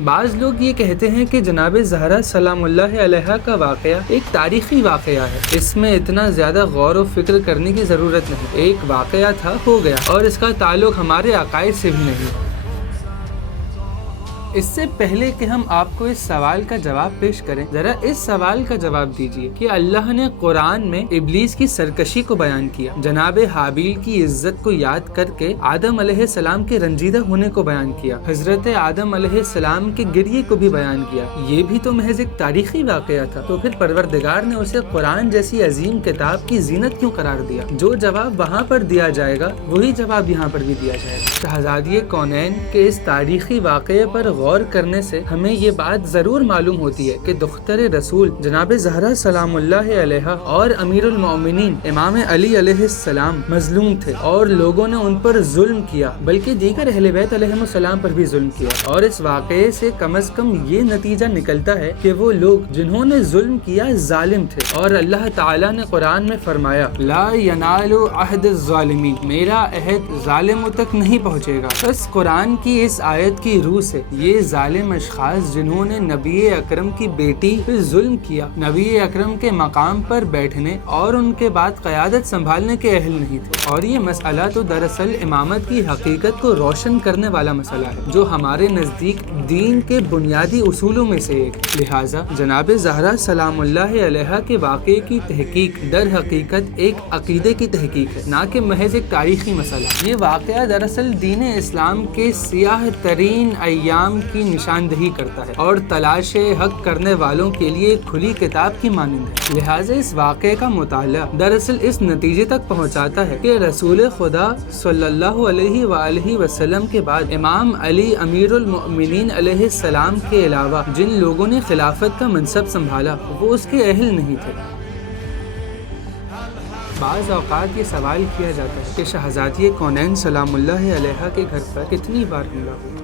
بعض لوگ یہ کہتے ہیں کہ جناب زہرا سلام اللہ علیہا کا واقعہ ایک تاریخی واقعہ ہے، اس میں اتنا زیادہ غور و فکر کرنے کی ضرورت نہیں، ایک واقعہ تھا، ہو گیا، اور اس کا تعلق ہمارے عقائد سے بھی نہیں۔ اس سے پہلے کہ ہم آپ کو اس سوال کا جواب پیش کریں، ذرا اس سوال کا جواب دیجئے کہ اللہ نے قرآن میں ابلیس کی سرکشی کو بیان کیا، جناب حابیل کی عزت کو یاد کر کے آدم علیہ السلام کے رنجیدہ ہونے کو بیان کیا، حضرت آدم علیہ السلام کے گریے کو بھی بیان کیا، یہ بھی تو محض ایک تاریخی واقعہ تھا، تو پھر پروردگار نے اسے قرآن جیسی عظیم کتاب کی زینت کیوں قرار دیا؟ جو جواب وہاں پر دیا جائے گا وہی جواب یہاں پر بھی دیا جائے گا۔ شہزادی کونین کے اس تاریخی واقعے پر غور کرنے سے ہمیں یہ بات ضرور معلوم ہوتی ہے کہ دختر رسول جناب زہرا سلام اللہ علیہا اور امیر المؤمنین امام علی علیہ السلام مظلوم تھے، اور لوگوں نے ان پر ظلم کیا، بلکہ دیگر اہل بیت علیہم السلام پر بھی ظلم کیا، اور اس واقعے سے کم از کم یہ نتیجہ نکلتا ہے کہ وہ لوگ جنہوں نے ظلم کیا ظالم تھے، اور اللہ تعالیٰ نے قرآن میں فرمایا لا ینال عہد الظالمین، میرا عہد ظالموں تک نہیں پہنچے گا۔ بس قرآن کی اس آیت کی روح سے یہ ظالم اشخاص جنہوں نے نبی اکرم کی بیٹی پہ ظلم کیا، نبی اکرم کے مقام پر بیٹھنے اور ان کے بعد قیادت سنبھالنے کے اہل نہیں تھے، اور یہ مسئلہ تو دراصل امامت کی حقیقت کو روشن کرنے والا مسئلہ ہے جو ہمارے نزدیک دین کے بنیادی اصولوں میں سے ایک، لہٰذا جناب زہرا سلام اللہ علیہا کے واقعے کی تحقیق در حقیقت ایک عقیدے کی تحقیق ہے، نہ کہ محض ایک تاریخی مسئلہ۔ یہ واقعہ دراصل دین اسلام کے سیاہ ترین ایام کی نشاندہی کرتا ہے اور تلاش حق کرنے والوں کے لیے کھلی کتاب کی مانند ہے، لہٰذا اس واقعے کا مطالعہ دراصل اس نتیجے تک پہنچاتا ہے کہ رسول خدا صلی اللہ علیہ وآلہ وسلم کے بعد امام علی امیر المؤمنین علیہ السلام کے علاوہ جن لوگوں نے خلافت کا منصب سنبھالا وہ اس کے اہل نہیں تھے۔ بعض اوقات یہ سوال کیا جاتا ہے کہ شہزادی کونین سلام اللہ علیہا کے گھر پر کتنی بار حملہ ہوا؟